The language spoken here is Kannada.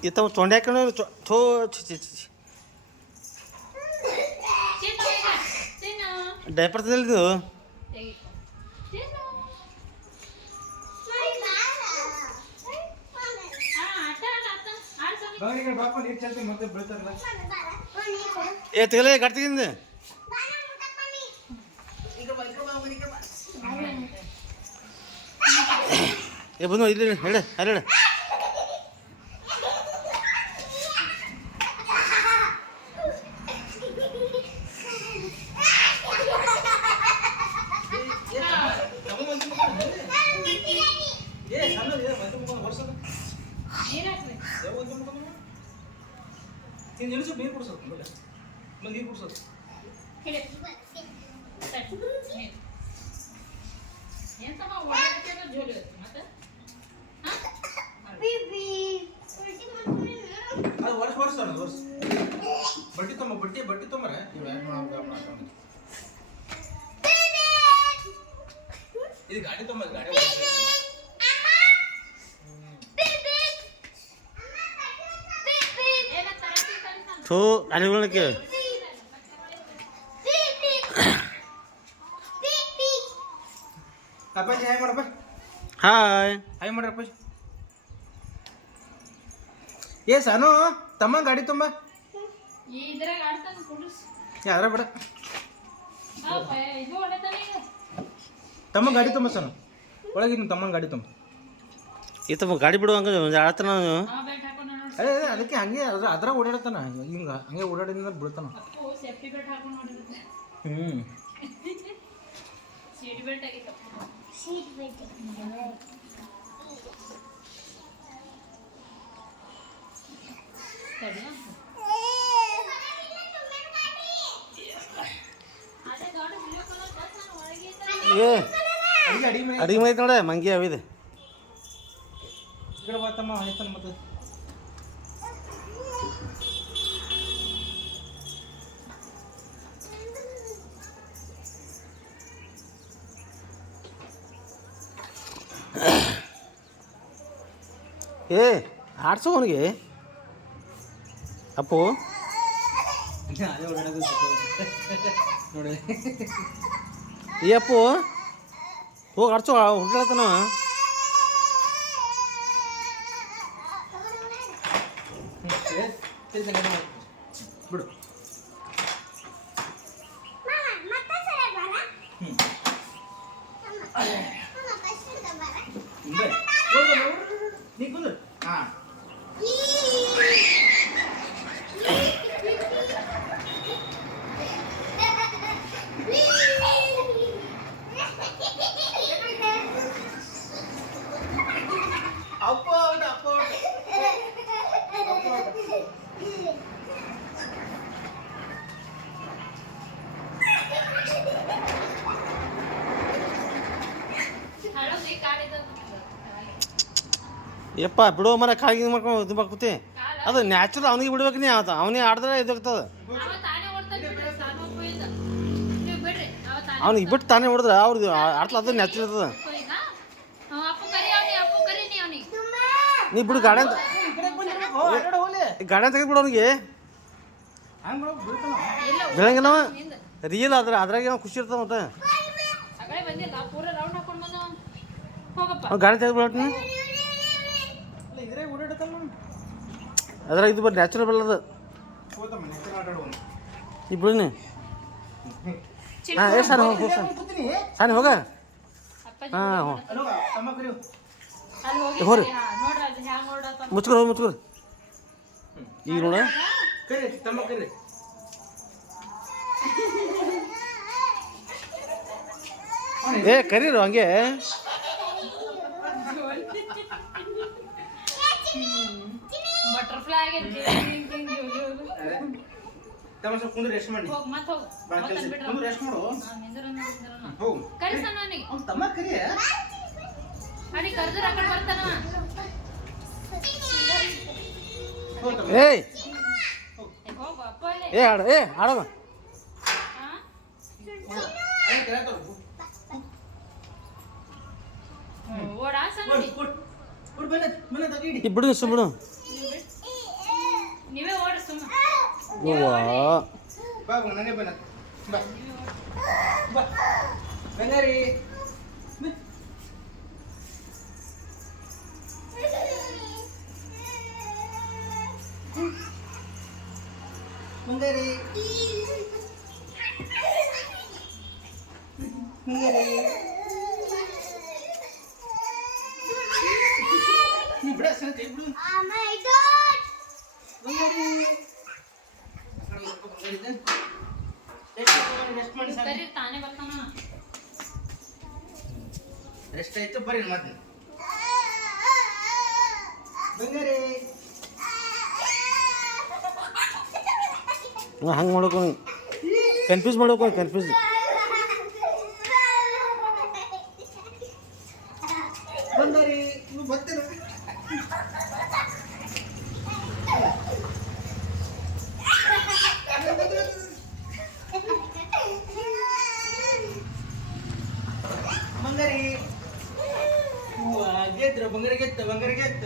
इथं तोंड्याकडे थो ಡೈಪರ್ ತಂದಿದ್ದು ಏ ತೆಗಲೇ ಗಟ್ತಿಗಿಂದ ಏ ಬಂದು ಇಲ್ಲಿ ಹೇಳ ಹೇಳ ನೀರು ಕೊಡ್ಸೋದು ನೀರು ಕೊಡ್ಸೋದು ಅದು ವರ್ಷ ವರ್ಷ ವರ್ಷ ಬಟ್ಟಿ ತುಂಬ ಬಟ್ಟಿ ತೊಂಬರ ಇದು ಗಾಡಿ ತುಂಬ ಗಾಡಿ ಥೋ ಅನಿಗಳಕ್ಕೆ ಅಪ್ಪಾಜಿ ಹಾಯ್ ಮಾಡಪ್ಪ ಹಾಯ್ ಮಾಡ್ರಪ್ಪ ಏ ಸಾನು ತಮ್ಮ ಗಾಡಿ ತುಂಬ ಯಾರ ಬೇಡ ತಮ್ಮ ಗಾಡಿ ತುಂಬ ಸಾನು ಒಳಗಿನ ತಮ್ಮನ ಗಾಡಿ ತುಂಬ ಈತ ಗಾಡಿ ಬಿಡು ಹಂಗೆ ಆಡ್ತಾನ ಅದೇ ಅದಕ್ಕೆ ಹಂಗೆ ಅದ್ರಾಗ ಓಡಾಡ್ತಾನ ಹಿಂಗೆ ಹಂಗೆ ಓಡಾಡಿದ ಬಿಡ್ತಾನ ಅಡಿಗೆ ಮೈತ್ ನೋಡ ಮಂಗಿ ಅವಿದೆ ಈ ಕಡೆ ಬಾತಮ್ಮ ಆಯ್ತಾನ ಮತ್ತೆ ಏ ಆಡ್ಸೋ ಅವನಿಗೆ ಅಪ್ಪು ನೋಡಿ ಈ ಅಪ್ಪು ಹೋಗಿ ಆಡ್ಸೋ ಹುಡ್ತಾನ ಬಿಡು ಯಪ್ಪ ಬಿಡೋ ಮರ ಕಾಗಿ ಮಾಡ್ಕೊಂಡು ಇದು ಮಾಡ್ಕೊತಿ ಅದು ನ್ಯಾಚುರಲ್ ಅವನಿಗೆ ಬಿಡ್ಬೇಕು ನೀ ಅವನಿಗೆ ಆಡಿದ್ರೆ ಇದಾಗ್ತದೆ ಅವ್ನಿಗೆ ಬಿಟ್ಟು ತಾನೇ ಹೊಡೆದ್ರೆ ಅವ್ರಿಗೆ ಆಡ್ತಲ್ಲ ಅದು ನ್ಯಾಚುರಲ್ ಇರ್ತದೆ ನೀ ಬಿಡು ಗಾಡಿ ಅಂತ ತೆಗೆದ್ಬಿಡು ಅವನಿಗೆ ಬೆಳಂಗಿಲ್ಲವ ರಿಯಲ್ ಅದ್ರಾಗ ಏನೋ ಖುಷಿ ಇರ್ತದೆ ಮತ್ತೆ ಗಾಡಿ ತೆಗೆದ್ಬಿಡ್ತೀನಿ ಅದ್ರಾಗ ಇದು ಬರೀ ನ್ಯಾಚುರಲ್ ಬಲ್ಲದ ಈ ಬಿಡಿನಿ ಹಾಂ ಸರ್ ಹೋಗಿ ಸಾನಿ ಹೋಗ ಹಾಂ ಹೋರಿ ಮುಚ್ಕೊರಿ ಮುಚ್ಕೊರಿ ಈಗ ನೋಡ ಏ ಕರೀರು ಹಂಗೆ ಕುಂದು ರೆಸ್ಟ್ ಮಾಡಿ ಕುಂದು ರೆಸ್ಟ್ ಮಾಡು ಹೋಗು ತಮ್ಮ ಕರಿ ಏಯ್ ಏ ಹಾಡು ಏ ಹಾಡೋಣ ಬಿಡು ಬಿಡು ಬಾ ನನಗೆ ಬನ್ನ ಬಾ ಬಾ ಬಂಗಾರಿ ಬಂಗಾರಿ ಬಂಗಾರಿ ನೀ ಬಿಡ ಸಂತೆ ಬಿಡು ಬಂಗಾರಿ ರೆಸ್ಟ್ ಮಾಡಿ ಸರಿ ತಾನೇ ಬರ್ತಾನ ರೆಸ್ಟ್ ಆಯ್ತು ಬರ್ರಿ ಮತ್ತೆ ಬಂಗಾರಿ ಹಂಗೆ ಮಾಡೋಕೆ ಕನ್ಫ್ಯೂಸ್ ಮಾಡೋಕೆ ಕನ್ಫ್ಯೂಸ್ ಬಂಗಾರಿ ನೀವು ಬರ್ತೀರ ಬಂಗಾರಿ ಗೆದ್ರ ಬಂಗಾರಿ ಗೆತ್ತ